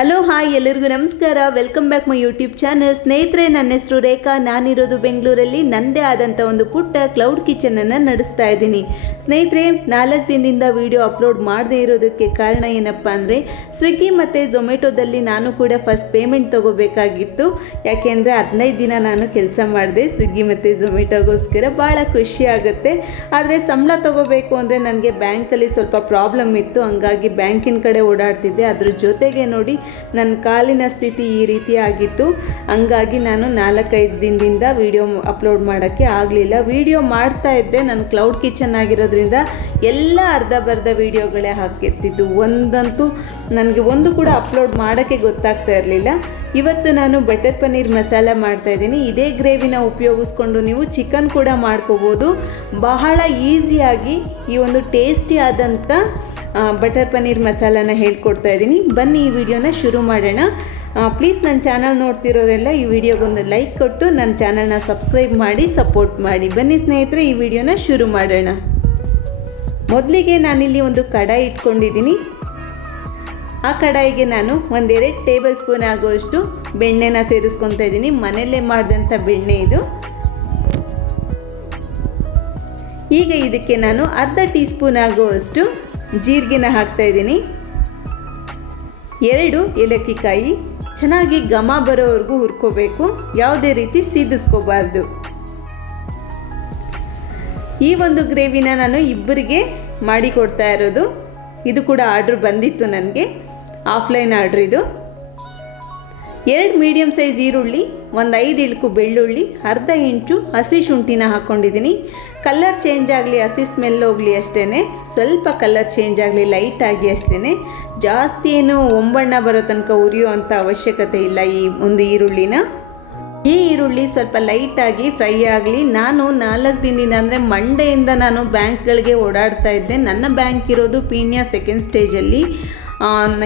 Hello hi ಎಲ್ಲರಿಗೂ ನಮಸ್ಕಾರ. Welcome back my YouTube channel. ಸ್ನೇಹಿತರೆ, ನನ್ನ ಹೆಸರು ರೇಖಾ. ನಾನಿರೋದು ಬೆಂಗಳೂರಲ್ಲಿ. ನನ್ನದೇ ಆದಂಥ ಒಂದು ಪುಟ್ಟ ಕ್ಲೌಡ್ ಕಿಚನನ್ನು ನಡೆಸ್ತಾ ಇದ್ದೀನಿ. ಸ್ನೇಹಿತರೆ, 4 ದಿನದಿಂದ ವಿಡಿಯೋ ಅಪ್ಲೋಡ್ ಮಾಡದೇ ಇರೋದಕ್ಕೆ ಕಾರಣ ಏನಪ್ಪ ಅಂದರೆ, ಸ್ವಿಗ್ಗಿ ಮತ್ತು ಝೊಮ್ಯಾಟೋದಲ್ಲಿ ನಾನು ಕೂಡ ಫಸ್ಟ್ ಪೇಮೆಂಟ್ ತೊಗೋಬೇಕಾಗಿತ್ತು. ಯಾಕೆಂದರೆ 15 ದಿನ ನಾನು ಕೆಲಸ ಮಾಡಿದೆ ಸ್ವಿಗ್ಗಿ ಮತ್ತು ಝೊಮ್ಯಾಟೋಗೋಸ್ಕರ. ಭಾಳ ಖುಷಿ ಆಗುತ್ತೆ. ಆದರೆ ಸಂಬಳ ತೊಗೋಬೇಕು ಅಂದರೆ ನನಗೆ ಬ್ಯಾಂಕಲ್ಲಿ ಸ್ವಲ್ಪ ಪ್ರಾಬ್ಲಮ್ ಇತ್ತು. ಹಂಗಾಗಿ ಬ್ಯಾಂಕಿನ ಕಡೆ ಓಡಾಡ್ತಿದ್ದೆ. ಅದ್ರ ಜೊತೆಗೆ ನೋಡಿ, ನನ್ನ ಕಾಲಿನ ಸ್ಥಿತಿ ಈ ರೀತಿ ಆಗಿತ್ತು. ಹಂಗಾಗಿ ನಾನು 4-5 ದಿನದಿಂದ ವಿಡಿಯೋ ಅಪ್ಲೋಡ್ ಮಾಡೋಕ್ಕೆ ಆಗಲಿಲ್ಲ. ವಿಡಿಯೋ ಮಾಡ್ತಾ ಇದ್ದೆ. ನನ್ನ ಕ್ಲೌಡ್ ಕಿಚನ್ ಆಗಿರೋದ್ರಿಂದ ಎಲ್ಲ ಅರ್ಧ ವಿಡಿಯೋಗಳೇ ಹಾಕಿರ್ತಿದ್ದು. ಒಂದಂತೂ ನನಗೆ ಒಂದು ಕೂಡ ಅಪ್ಲೋಡ್ ಮಾಡೋಕ್ಕೆ ಗೊತ್ತಾಗ್ತಾ ಇರಲಿಲ್ಲ. ಇವತ್ತು ನಾನು ಬಟರ್ ಪನ್ನೀರ್ ಮಸಾಲ ಮಾಡ್ತಾಯಿದ್ದೀನಿ. ಇದೇ ಗ್ರೇವಿನ ಉಪಯೋಗಿಸ್ಕೊಂಡು ನೀವು ಚಿಕನ್ ಕೂಡ ಮಾಡ್ಕೋಬೋದು. ಬಹಳ ಈಸಿಯಾಗಿ ಈ ಒಂದು ಟೇಸ್ಟಿ ಆದಂಥ ಬಟರ್ ಪನ್ನೀರ್ ಮಸಾಲಾನ ಹೇಳ್ಕೊಡ್ತಾ ಇದ್ದೀನಿ. ಬನ್ನಿ ಈ ವಿಡಿಯೋನ ಶುರು ಮಾಡೋಣ. ಪ್ಲೀಸ್ ನನ್ನ ಚಾನಲ್ ನೋಡ್ತಿರೋರೆಲ್ಲ ಈ ವಿಡಿಯೋಗೊಂದು ಲೈಕ್ ಕೊಟ್ಟು ನನ್ನ ಚಾನಲ್ನ ಸಬ್ಸ್ಕ್ರೈಬ್ ಮಾಡಿ ಸಪೋರ್ಟ್ ಮಾಡಿ. ಬನ್ನಿ ಸ್ನೇಹಿತರೆ, ಈ ವಿಡಿಯೋನ ಶುರು ಮಾಡೋಣ. ಮೊದಲಿಗೆ ನಾನಿಲ್ಲಿ ಒಂದು ಕಡಾಯಿ ಇಟ್ಕೊಂಡಿದ್ದೀನಿ. ಆ ಕಡಾಯಿಗೆ ನಾನು 1-2 ಟೇಬಲ್ ಸ್ಪೂನ್ ಆಗುವಷ್ಟು ಬೆಣ್ಣೆನ ಸೇರಿಸ್ಕೊತಾ ಇದ್ದೀನಿ. ಮನೆಯಲ್ಲೇ ಮಾಡಿದಂಥ ಬೆಣ್ಣೆ ಇದು. ಈಗ ಇದಕ್ಕೆ ನಾನು ಅರ್ಧ ಟೀ ಸ್ಪೂನ್ ಆಗುವಷ್ಟು ಜೀರಿಗೆನ ಹಾಕ್ತಾ ಇದ್ದೀನಿ. 2 ಏಲಕ್ಕಿಕಾಯಿ ಚೆನ್ನಾಗಿ ಘಮ ಬರೋವರೆಗೂ ಹುರ್ಕೋಬೇಕು. ಯಾವುದೇ ರೀತಿ ಸೀದಿಸ್ಕೋಬಾರ್ದು. ಈ ಒಂದು ಗ್ರೇವಿನ ನಾನು ಇಬ್ಬರಿಗೆ ಮಾಡಿಕೊಡ್ತಾ ಇರೋದು. ಇದು ಕೂಡ ಆರ್ಡ್ರ್ ಬಂದಿತ್ತು ನನಗೆ, ಆಫ್ಲೈನ್ ಆರ್ಡ್ರ್ ಇದು. 2 ಮೀಡಿಯಮ್ ಸೈಜ್ ಈರುಳ್ಳಿ, 5 ಇಳ್ಕು ಬೆಳ್ಳುಳ್ಳಿ, ಅರ್ಧ ಇಂಚು ಹಸಿ ಶುಂಠಿನ ಹಾಕ್ಕೊಂಡಿದ್ದೀನಿ. ಕಲರ್ ಚೇಂಜ್ ಆಗಲಿ, ಹಸಿ ಸ್ಮೆಲ್ ಹೋಗಲಿ ಅಷ್ಟೇ. ಸ್ವಲ್ಪ ಕಲರ್ ಚೇಂಜ್ ಆಗಲಿ ಲೈಟಾಗಿ ಅಷ್ಟೇ. ಜಾಸ್ತಿ ಏನು ಒಂಬಣ್ಣ ಬರೋ ತನಕ ಉರಿಯೋ ಅಂಥ ಅವಶ್ಯಕತೆ ಇಲ್ಲ ಈ ಒಂದು ಈರುಳ್ಳಿನ. ಈ ಈರುಳ್ಳಿ ಸ್ವಲ್ಪ ಲೈಟಾಗಿ ಫ್ರೈ ಆಗಲಿ. ನಾನು 4 ದಿನದಿಂದ ಅಂದರೆ ಮಂಡೆಯಿಂದ ನಾನು ಬ್ಯಾಂಕ್ಗಳಿಗೆ ಓಡಾಡ್ತಾ ಇದ್ದೆ. ನನ್ನ ಬ್ಯಾಂಕ್ ಇರೋದು ಪೀಣ್ಯ ಸೆಕೆಂಡ್ ಸ್ಟೇಜಲ್ಲಿ.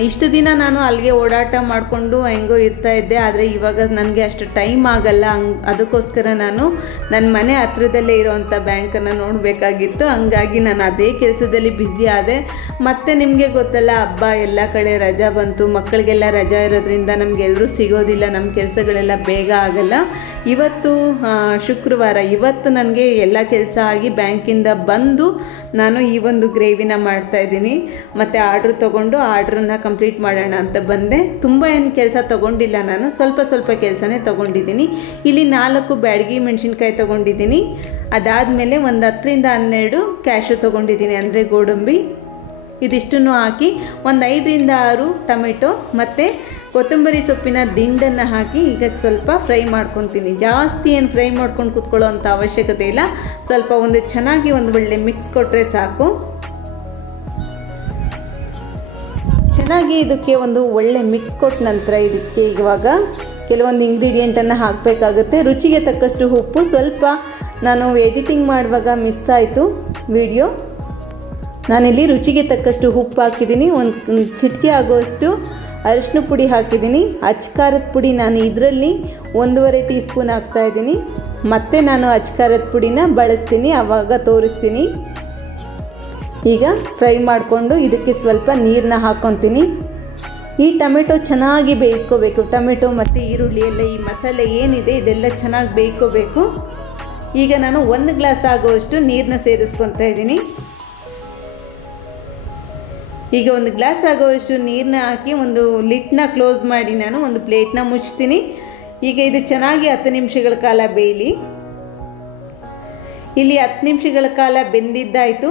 ಇಷ್ಟು ದಿನ ನಾನು ಅಲ್ಲಿಗೆ ಓಡಾಟ ಮಾಡಿಕೊಂಡು ಹೆಂಗೋ ಇರ್ತಾ ಇದ್ದೆ. ಆದರೆ ಇವಾಗ ನನಗೆ ಅಷ್ಟು ಟೈಮ್ ಆಗಲ್ಲ. ಅದಕ್ಕೋಸ್ಕರ ನಾನು ನನ್ನ ಮನೆ ಹತ್ರದಲ್ಲೇ ಇರೋವಂಥ ಬ್ಯಾಂಕನ್ನು ನೋಡಬೇಕಾಗಿತ್ತು. ಹಂಗಾಗಿ ನಾನು ಅದೇ ಕೆಲಸದಲ್ಲಿ ಬ್ಯುಸಿ ಆದೆ. ಮತ್ತು ನಿಮಗೆ ಗೊತ್ತಲ್ಲ, ಹಬ್ಬ ಎಲ್ಲ ಕಡೆ ರಜಾ ಬಂತು. ಮಕ್ಕಳಿಗೆಲ್ಲ ರಜಾ ಇರೋದ್ರಿಂದ ನಮಗೆಲ್ಲರೂ ಸಿಗೋದಿಲ್ಲ. ನಮ್ಮ ಕೆಲಸಗಳೆಲ್ಲ ಬೇಗ ಆಗಲ್ಲ. ಇವತ್ತು ಶುಕ್ರವಾರ. ಇವತ್ತು ನನಗೆ ಎಲ್ಲ ಕೆಲಸ ಆಗಿ ಬ್ಯಾಂಕಿಂದ ಬಂದು ನಾನು ಈ ಒಂದು ಗ್ರೇವಿನ ಮಾಡ್ತಾಯಿದ್ದೀನಿ. ಮತ್ತು ಆರ್ಡ್ರ್ ತೊಗೊಂಡು ಆರ್ಡ್ರನ್ನ ಕಂಪ್ಲೀಟ್ ಮಾಡೋಣ ಅಂತ ಬಂದೆ. ತುಂಬ ಏನು ಕೆಲಸ ತೊಗೊಂಡಿಲ್ಲ ನಾನು, ಸ್ವಲ್ಪ ಕೆಲಸನೇ ತೊಗೊಂಡಿದ್ದೀನಿ. ಇಲ್ಲಿ 4 ಬ್ಯಾಡಗಿ ಮೆಣಸಿನ್ಕಾಯಿ ತೊಗೊಂಡಿದ್ದೀನಿ. ಅದಾದಮೇಲೆ ಒಂದು 10-12 ಕ್ಯಾಶು ತೊಗೊಂಡಿದ್ದೀನಿ, ಅಂದರೆ ಗೋಡಂಬಿ. ಇದಿಷ್ಟನ್ನು ಹಾಕಿ ಒಂದು 5-6 ಟೊಮೆಟೊ ಮತ್ತು ಕೊತ್ತಂಬರಿ ಸೊಪ್ಪಿನ ದಿಂಡನ್ನು ಹಾಕಿ ಈಗ ಸ್ವಲ್ಪ ಫ್ರೈ ಮಾಡ್ಕೊತೀನಿ. ಜಾಸ್ತಿ ಏನು ಫ್ರೈ ಮಾಡ್ಕೊಂಡು ಕೂತ್ಕೊಳ್ಳೋ ಅಂಥ ಅವಶ್ಯಕತೆ ಇಲ್ಲ. ಸ್ವಲ್ಪ ಒಂದು ಚೆನ್ನಾಗಿ ಒಂದು ಒಳ್ಳೆ ಮಿಕ್ಸ್ ಕೊಟ್ಟರೆ ಸಾಕು. ಚೆನ್ನಾಗಿ ಇದಕ್ಕೆ ಒಂದು ಒಳ್ಳೆ ಮಿಕ್ಸ್ ಕೊಟ್ಟ ನಂತರ ಇದಕ್ಕೆ ಇವಾಗ ಕೆಲವೊಂದು ಇಂಗ್ರೀಡಿಯೆಂಟನ್ನು ಹಾಕಬೇಕಾಗುತ್ತೆ. ರುಚಿಗೆ ತಕ್ಕಷ್ಟು ಉಪ್ಪು. ಸ್ವಲ್ಪ ನಾನು ಎಡಿಟಿಂಗ್ ಮಾಡುವಾಗ ಮಿಸ್ ಆಯಿತು ವಿಡಿಯೋ. ನಾನಿಲ್ಲಿ ರುಚಿಗೆ ತಕ್ಕಷ್ಟು ಉಪ್ಪು ಹಾಕಿದ್ದೀನಿ. ಒಂದು ಚಿಟಿಕೆ ಆಗುವಷ್ಟು ಅರಿಶಿನ ಪುಡಿ ಹಾಕಿದ್ದೀನಿ. ಅಚ್ಕಾರದ ಪುಡಿ ನಾನು ಇದರಲ್ಲಿ 1.5 ಟೀ ಸ್ಪೂನ್ ಹಾಕ್ತಾಯಿದ್ದೀನಿ. ಮತ್ತು ನಾನು ಅಚ್ಕಾರದ ಪುಡಿನ ಬಳಸ್ತೀನಿ, ಆವಾಗ ತೋರಿಸ್ತೀನಿ. ಈಗ ಫ್ರೈ ಮಾಡಿಕೊಂಡು ಇದಕ್ಕೆ ಸ್ವಲ್ಪ ನೀರನ್ನ ಹಾಕ್ಕೊತೀನಿ. ಈ ಟೊಮೆಟೊ ಚೆನ್ನಾಗಿ ಬೇಯಿಸ್ಕೋಬೇಕು. ಟೊಮೆಟೊ ಮತ್ತು ಈರುಳ್ಳಿ ಎಲ್ಲ, ಈ ಮಸಾಲೆ ಏನಿದೆ ಇದೆಲ್ಲ ಚೆನ್ನಾಗಿ ಬೇಯ್ಕೋಬೇಕು. ಈಗ ನಾನು 1 ಗ್ಲಾಸ್ ಆಗುವಷ್ಟು ನೀರನ್ನ ಸೇರಿಸ್ಕೊತಾ ಇದ್ದೀನಿ. ಈಗ 1 ಗ್ಲಾಸ್ ಆಗೋವಷ್ಟು ನೀರನ್ನ ಹಾಕಿ ಒಂದು ಲಿಡ್ನ ಕ್ಲೋಸ್ ಮಾಡಿ ನಾನು ಒಂದು ಪ್ಲೇಟ್ನ ಮುಚ್ತೀನಿ. ಈಗ ಇದು ಚೆನ್ನಾಗಿ 10 ನಿಮಿಷಗಳ ಕಾಲ ಬೇಯಲಿ. ಇಲ್ಲಿ 10 ನಿಮಿಷಗಳ ಕಾಲ ಬೆಂದಿದ್ದಾಯಿತು.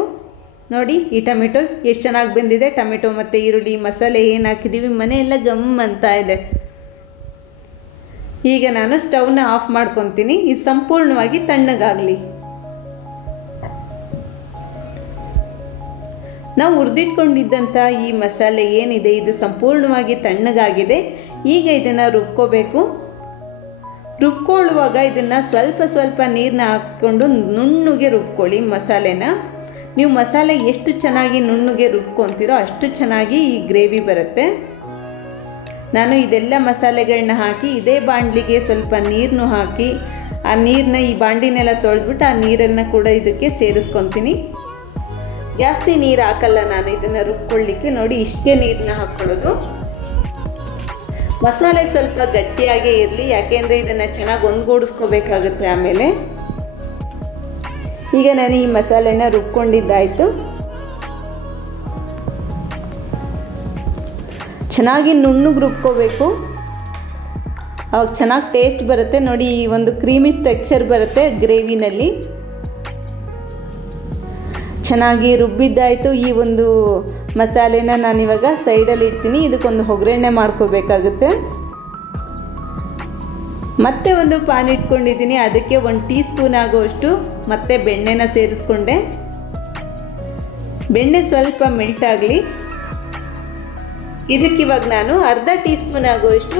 ನೋಡಿ ಈ ಟೊಮೆಟೊ ಎಷ್ಟು ಚೆನ್ನಾಗಿ ಬೆಂದಿದೆ. ಟೊಮೆಟೊ ಮತ್ತು ಈರುಳ್ಳಿ ಮಸಾಲೆ ಏನು ಹಾಕಿದ್ದೀವಿ, ಮನೆಯೆಲ್ಲ ಗಮ್ ಅಂತ ಇದೆ. ಈಗ ನಾನು ಸ್ಟವ್ನ ಆಫ್ ಮಾಡ್ಕೊತೀನಿ. ಇದು ಸಂಪೂರ್ಣವಾಗಿ ತಣ್ಣಗಾಗಲಿ. ನಾವು ಹುರಿದಿಟ್ಕೊಂಡಿದ್ದಂಥ ಈ ಮಸಾಲೆ ಏನಿದೆ ಇದು ಸಂಪೂರ್ಣವಾಗಿ ತಣ್ಣಗಾಗಿದೆ. ಈಗ ಇದನ್ನು ರುಬ್ಕೋಬೇಕು. ರುಬ್ಕೊಳ್ಳುವಾಗ ಇದನ್ನು ಸ್ವಲ್ಪ ನೀರನ್ನ ಹಾಕ್ಕೊಂಡು ನುಣ್ಣಗೆ ರುಬ್ಕೊಳ್ಳಿ ಮಸಾಲೆನ. ನೀವು ಮಸಾಲೆ ಎಷ್ಟು ಚೆನ್ನಾಗಿ ನುಣ್ಣಗೆ ರುಬ್ಕೊತೀರೋ ಅಷ್ಟು ಚೆನ್ನಾಗಿ ಈ ಗ್ರೇವಿ ಬರುತ್ತೆ. ನಾನು ಇದೆಲ್ಲ ಮಸಾಲೆಗಳನ್ನ ಹಾಕಿ ಇದೇ ಬಾಣಲಿಗೆ ಸ್ವಲ್ಪ ನೀರನ್ನು ಹಾಕಿ ಆ ನೀರನ್ನ ಈ ಬಾಂಡಿನೆಲ್ಲ ತೊಳೆದ್ಬಿಟ್ಟು ಆ ನೀರನ್ನು ಕೂಡ ಇದಕ್ಕೆ ಸೇರಿಸ್ಕೊತೀನಿ. ಜಾಸ್ತಿ ನೀರು ಹಾಕಲ್ಲ ನಾನು ಇದನ್ನು ರುಬ್ಕೊಳ್ಳಿಕ್ಕೆ. ನೋಡಿ ಇಷ್ಟೇ ನೀರನ್ನ ಹಾಕ್ಕೊಳ್ಳೋದು. ಮಸಾಲೆ ಸ್ವಲ್ಪ ಗಟ್ಟಿಯಾಗೇ ಇರಲಿ, ಯಾಕೆಂದರೆ ಇದನ್ನು ಚೆನ್ನಾಗಿ ಒಂದುಗೂಡಿಸ್ಕೋಬೇಕಾಗುತ್ತೆ. ಆಮೇಲೆ ಈಗ ನಾನು ಈ ಮಸಾಲೆನ ರುಬ್ಕೊಂಡಿದ್ದಾಯಿತು. ಚೆನ್ನಾಗಿ ನುಣ್ಣಗೆ ರುಬ್ಕೋಬೇಕು, ಅವಾಗ ಚೆನ್ನಾಗಿ ಟೇಸ್ಟ್ ಬರುತ್ತೆ. ನೋಡಿ, ಈ ಒಂದು ಕ್ರೀಮಿ ಟೆಕ್ಸ್ಚರ್ ಬರುತ್ತೆ ಗ್ರೇವಿನಲ್ಲಿ. ಚೆನ್ನಾಗಿ ರುಬ್ಬಿದ್ದಾಯಿತು. ಈ ಒಂದು ಮಸಾಲೆನ ನಾನಿವಾಗ ಸೈಡಲ್ಲಿ ಇಡ್ತೀನಿ. ಇದಕ್ಕೊಂದು ಒಗ್ಗರಣೆ ಮಾಡ್ಕೋಬೇಕಾಗುತ್ತೆ. ಮತ್ತೆ ಒಂದು ಪಾನ್ ಇಟ್ಕೊಂಡಿದ್ದೀನಿ, ಅದಕ್ಕೆ 1 ಟೀ ಸ್ಪೂನ್ ಆಗುವಷ್ಟು ಮತ್ತೆ ಬೆಣ್ಣೆನ ಸೇರಿಸ್ಕೊಂಡೆ. ಬೆಣ್ಣೆ ಸ್ವಲ್ಪ ಮೆಲ್ಟ್ ಆಗಲಿ. ಇದಕ್ಕಿವಾಗ ನಾನು ಅರ್ಧ ಟೀ ಸ್ಪೂನ್ ಆಗುವಷ್ಟು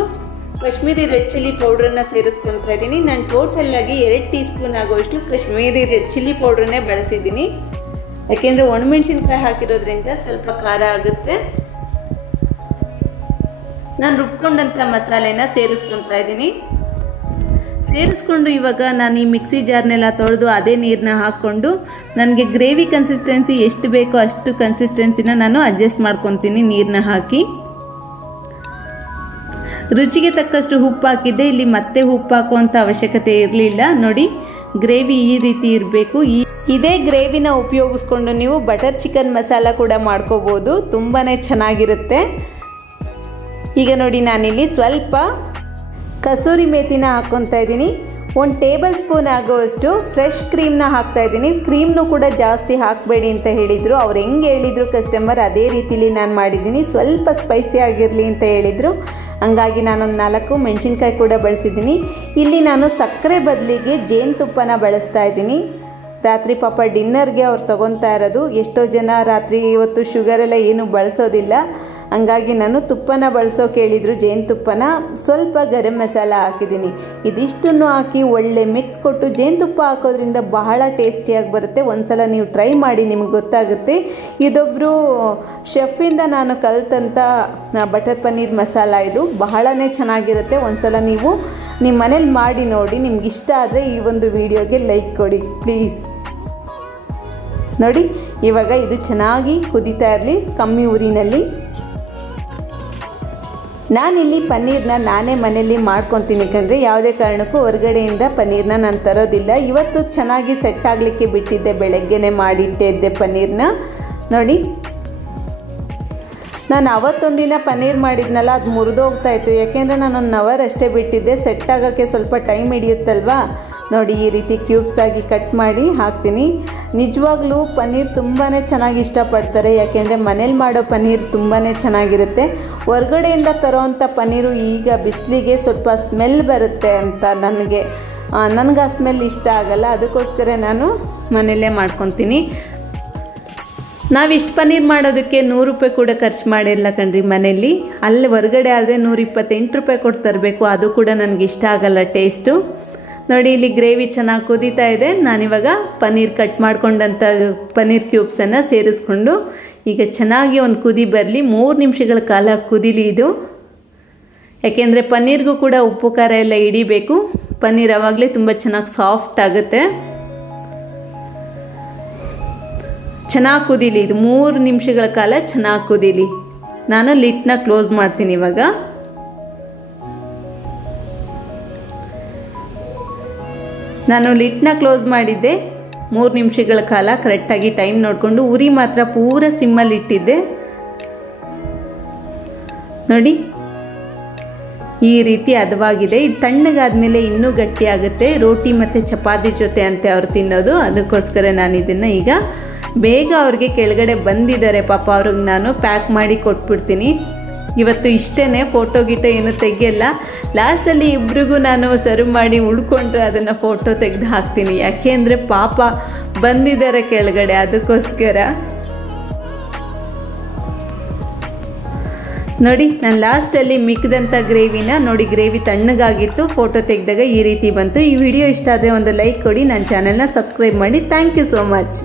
ಕಾಶ್ಮೀರಿ ರೆಡ್ ಚಿಲ್ಲಿ ಪೌಡ್ರನ್ನ ಸೇರಿಸ್ಕೊಳ್ತಾ ಇದ್ದೀನಿ. ನಾನು ಟೋಟಲಾಗಿ 2 ಟೀ ಸ್ಪೂನ್ ಆಗುವಷ್ಟು ಕಾಶ್ಮೀರಿ ರೆಡ್ ಚಿಲ್ಲಿ ಪೌಡ್ರನ್ನೇ ಬಳಸಿದ್ದೀನಿ, ಯಾಕೆಂದರೆ ಒಣಮೆಣಸಿನ್ಕಾಯಿ ಹಾಕಿರೋದ್ರಿಂದ ಸ್ವಲ್ಪ ಖಾರ ಆಗುತ್ತೆ. ನಾನು ರುಬ್ಕೊಂಡಂಥ ಮಸಾಲೆನ ಸೇರಿಸ್ಕೊಳ್ತಾ ಇದ್ದೀನಿ. ಸೇರಿಸ್ಕೊಂಡು ಇವಾಗ ನಾನು ಈ ಮಿಕ್ಸಿ ಜಾರ್ನೆಲ್ಲ ತೊಳೆದು ಅದೇ ನೀರನ್ನ ಹಾಕ್ಕೊಂಡು ನನಗೆ ಗ್ರೇವಿ ಕನ್ಸಿಸ್ಟೆನ್ಸಿ ಎಷ್ಟು ಬೇಕೋ ಅಷ್ಟು ಕನ್ಸಿಸ್ಟೆನ್ಸಿನ ನಾನು ಅಡ್ಜಸ್ಟ್ ಮಾಡ್ಕೊತೀನಿ ನೀರನ್ನ ಹಾಕಿ. ರುಚಿಗೆ ತಕ್ಕಷ್ಟು ಉಪ್ಪು ಹಾಕಿದ್ದೆ. ಇಲ್ಲಿ ಮತ್ತೆ ಉಪ್ಪು ಹಾಕುವಂಥ ಅವಶ್ಯಕತೆ ಇರಲಿಲ್ಲ. ನೋಡಿ, ಗ್ರೇವಿ ಈ ರೀತಿ ಇರಬೇಕು. ಇದೇ ಗ್ರೇವಿನ ಉಪಯೋಗಿಸ್ಕೊಂಡು ನೀವು ಬಟರ್ ಚಿಕನ್ ಮಸಾಲ ಕೂಡ ಮಾಡ್ಕೋಬೋದು, ತುಂಬಾ ಚೆನ್ನಾಗಿರುತ್ತೆ. ಈಗ ನೋಡಿ, ನಾನಿಲ್ಲಿ ಸ್ವಲ್ಪ ಕಸೂರಿ ಮೇಥಿನ ಹಾಕ್ಕೊತಾ ಇದ್ದೀನಿ. 1 ಟೇಬಲ್ ಸ್ಪೂನ್ ಆಗುವಷ್ಟು ಫ್ರೆಶ್ ಕ್ರೀಮ್ನ ಹಾಕ್ತಾ ಇದ್ದೀನಿ. ಕ್ರೀಮ್ನು ಕೂಡ ಜಾಸ್ತಿ ಹಾಕಬೇಡಿ ಅಂತ ಹೇಳಿದರು. ಅವ್ರು ಹೆಂಗೆ ಹೇಳಿದರು ಕಸ್ಟಮರ್, ಅದೇ ರೀತಿಲಿ ನಾನು ಮಾಡಿದ್ದೀನಿ. ಸ್ವಲ್ಪ ಸ್ಪೈಸಿ ಆಗಿರಲಿ ಅಂತ ಹೇಳಿದರು, ಹಂಗಾಗಿ ನಾನೊಂದು 4 ಮೆಣಸಿನ್ಕಾಯಿ ಕೂಡ ಬಳಸಿದ್ದೀನಿ. ಇಲ್ಲಿ ನಾನು ಸಕ್ಕರೆ ಬದಲಿಗೆ ಜೇನುತುಪ್ಪನ ಬಳಸ್ತಾ ಇದ್ದೀನಿ. ರಾತ್ರಿ ಪಾಪ ಡಿನ್ನರ್ಗೆ ಅವ್ರು ತೊಗೊತಾ ಇರೋದು. ಎಷ್ಟೋ ಜನ ರಾತ್ರಿ ಇವತ್ತು ಶುಗರೆಲ್ಲ ಏನು ಬಳಸೋದಿಲ್ಲ, ಹಂಗಾಗಿ ನಾನು ತುಪ್ಪನ ಬಳಸೋಕೆ ಹೇಳಿದರು, ಜೇನುತುಪ್ಪನ. ಸ್ವಲ್ಪ ಗರಂ ಮಸಾಲ ಹಾಕಿದ್ದೀನಿ. ಇದಿಷ್ಟನ್ನು ಹಾಕಿ ಒಳ್ಳೆ ಮಿಕ್ಸ್ ಕೊಟ್ಟು ಜೇನುತುಪ್ಪ ಹಾಕೋದ್ರಿಂದ ಬಹಳ ಟೇಸ್ಟಿಯಾಗಿ ಬರುತ್ತೆ. ಒಂದ್ಸಲ ನೀವು ಟ್ರೈ ಮಾಡಿ, ನಿಮಗೆ ಗೊತ್ತಾಗುತ್ತೆ. ಇದೊಬ್ಬರು ಶೆಫಿಂದ ನಾನು ಕಲಿತಂಥ ಬಟರ್ ಪನ್ನೀರ್ ಮಸಾಲ. ಇದು ಬಹಳನೇ ಚೆನ್ನಾಗಿರುತ್ತೆ. ಒಂದ್ಸಲ ನೀವು ನಿಮ್ಮ ಮನೇಲಿ ಮಾಡಿ ನೋಡಿ. ನಿಮ್ಗೆ ಇಷ್ಟ ಆದರೆ ಈ ಒಂದು ವಿಡಿಯೋಗೆ ಲೈಕ್ ಕೊಡಿ ಪ್ಲೀಸ್. ನೋಡಿ, ಇವಾಗ ಇದು ಚೆನ್ನಾಗಿ ಕುದೀತಾ ಇರಲಿ ಕಮ್ಮಿ ಉರಿನಲ್ಲಿ. ನಾನಿಲ್ಲಿ ಪನ್ನೀರ್ನ ನಾನೇ ಮನೆಯಲ್ಲಿ ಮಾಡ್ಕೊತೀನಿ ಕಣ್ರಿ. ಯಾವುದೇ ಕಾರಣಕ್ಕೂ ಹೊರಗಡೆಯಿಂದ ಪನ್ನೀರ್ನ ನಾನು ತರೋದಿಲ್ಲ. ಇವತ್ತು ಚೆನ್ನಾಗಿ ಸೆಟ್ ಆಗಲಿಕ್ಕೆ ಬಿಟ್ಟಿದ್ದೆ, ಬೆಳಗ್ಗೆನೇ ಮಾಡಿಟ್ಟಿದ್ದೆ ಪನ್ನೀರ್ನ. ನೋಡಿ, ನಾನು ಅವತ್ತೊಂದಿನ ಪನ್ನೀರ್ ಮಾಡಿದ್ನಲ್ಲ, ಅದು ಮುರಿದೋಗ್ತಾ ಇತ್ತು. ಯಾಕೆಂದರೆ ನಾನು 1 ಅವರ್ ಅಷ್ಟೇ ಬಿಟ್ಟಿದ್ದೆ. ಸೆಟ್ ಆಗೋಕ್ಕೆ ಸ್ವಲ್ಪ ಟೈಮ್ ಹಿಡಿಯುತ್ತಲ್ವಾ. ನೋಡಿ, ಈ ರೀತಿ ಕ್ಯೂಬ್ಸ್ ಆಗಿ ಕಟ್ ಮಾಡಿ ಹಾಕ್ತೀನಿ. ನಿಜವಾಗ್ಲೂ ಪನ್ನೀರ್ ತುಂಬಾ ಚೆನ್ನಾಗಿ ಇಷ್ಟಪಡ್ತಾರೆ, ಯಾಕೆಂದರೆ ಮನೇಲಿ ಮಾಡೋ ಪನ್ನೀರ್ ತುಂಬಾ ಚೆನ್ನಾಗಿರುತ್ತೆ. ಹೊರಗಡೆಯಿಂದ ತರೋವಂಥ ಪನ್ನೀರು ಈಗ ಬಿಸಿಲಿಗೆ ಸ್ವಲ್ಪ ಸ್ಮೆಲ್ ಬರುತ್ತೆ ಅಂತ ನನಗೆ ಆ ಸ್ಮೆಲ್ ಇಷ್ಟ ಆಗಲ್ಲ. ಅದಕ್ಕೋಸ್ಕರ ನಾನು ಮನೆಯಲ್ಲೇ ಮಾಡ್ಕೊತೀನಿ. ನಾವಿಷ್ಟು ಪನ್ನೀರ್ ಮಾಡೋದಕ್ಕೆ 100 ರೂಪಾಯಿ ಕೂಡ ಖರ್ಚು ಮಾಡಿಲ್ಲ ಕಣ್ರಿ ಮನೇಲಿ. ಅಲ್ಲಿ ಹೊರಗಡೆ ಆದರೆ 128 ರೂಪಾಯಿ ಕೊಟ್ಟು ತರಬೇಕು. ಅದು ಕೂಡ ನನಗೆ ಇಷ್ಟ ಆಗಲ್ಲ ಟೇಸ್ಟು. ನೋಡಿ, ಇಲ್ಲಿ ಗ್ರೇವಿ ಚೆನ್ನಾಗಿ ಕುದೀತಾ ಇದೆ. ನಾನಿವಾಗ ಪನ್ನೀರ್ ಕಟ್ ಮಾಡ್ಕೊಂಡಂಥ ಪನ್ನೀರ್ ಕ್ಯೂಬ್ಸನ್ನು ಸೇರಿಸ್ಕೊಂಡು ಈಗ ಚೆನ್ನಾಗಿ ಒಂದು ಕುದಿ ಬರಲಿ. 3 ನಿಮಿಷಗಳ ಕಾಲ ಕುದೀಲಿ ಇದು. ಯಾಕೆಂದರೆ ಪನ್ನೀರ್ಗೂ ಕೂಡ ಉಪ್ಪು ಖಾರ ಎಲ್ಲ ಹಿಡಿಬೇಕು. ಪನ್ನೀರ್ ಆವಾಗಲೇ ತುಂಬ ಚೆನ್ನಾಗಿ ಸಾಫ್ಟ್ ಆಗುತ್ತೆ. ಚೆನ್ನಾಗಿ ಕುದೀಲಿ ಇದು. 3 ನಿಮಿಷಗಳ ಕಾಲ ಚೆನ್ನಾಗಿ ಕುದೀಲಿ. ನಾನು ಲಿಡ್ನ ಕ್ಲೋಸ್ ಮಾಡ್ತೀನಿ ಇವಾಗ. ನಾನು ಲಿಡ್ನ ಕ್ಲೋಸ್ ಮಾಡಿದ್ದೆ 3 ನಿಮಿಷಗಳ ಕಾಲ. ಕರೆಕ್ಟಾಗಿ ಟೈಮ್ ನೋಡಿಕೊಂಡು ಉರಿ ಮಾತ್ರ ಪೂರ ಸಿಮ್ಮಲ್ಲಿ ಇಟ್ಟಿದ್ದೆ. ನೋಡಿ, ಈ ರೀತಿ ಹದವಾಗಿದೆ. ಇದು ತಣ್ಣಗಾದ್ಮೇಲೆ ಇನ್ನೂ ಗಟ್ಟಿ ಆಗುತ್ತೆ. ರೋಟಿ ಮತ್ತು ಚಪಾತಿ ಜೊತೆ ಅಂತೆ ಅವ್ರು ತಿನ್ನೋದು. ಅದಕ್ಕೋಸ್ಕರ ನಾನು ಇದನ್ನು ಈಗ ಬೇಗ ಅವ್ರಿಗೆ ಕೆಳಗಡೆ ಬಂದಿದ್ದಾರೆ ಪಾಪ, ಅವ್ರಿಗೆ ನಾನು ಪ್ಯಾಕ್ ಮಾಡಿ ಕೊಟ್ಬಿಡ್ತೀನಿ. ಇವತ್ತು ಇಷ್ಟೇ, ಫೋಟೋ ಗೀಟೋ ಏನು ತೆಗಿಯಲ್ಲ. ಲಾಸ್ಟಲ್ಲಿ ಇಬ್ರಿಗೂ ನಾನು ಸರ್ವ್ ಮಾಡಿ ಉಳ್ಕೊಂಡ್ರೆ ಅದನ್ನು ಫೋಟೋ ತೆಗೆದು ಹಾಕ್ತೀನಿ. ಯಾಕೆ ಅಂದರೆ ಪಾಪ ಬಂದಿದ್ದಾರೆ ಕೆಳಗಡೆ, ಅದಕ್ಕೋಸ್ಕರ. ನೋಡಿ, ನಾನು ಲಾಸ್ಟಲ್ಲಿ ಮಿಕ್ಕಿದಂಥ ಗ್ರೇವಿನ ನೋಡಿ, ಗ್ರೇವಿ ತಣ್ಣಗಾಗಿತ್ತು. ಫೋಟೋ ತೆಗೆದಾಗ ಈ ರೀತಿ ಬಂತು. ಈ ವಿಡಿಯೋ ಇಷ್ಟ ಆದರೆ ಒಂದು ಲೈಕ್ ಕೊಡಿ, ನನ್ನ ಚಾನೆಲ್ನ ಸಬ್ಸ್ಕ್ರೈಬ್ ಮಾಡಿ. Thank you so much.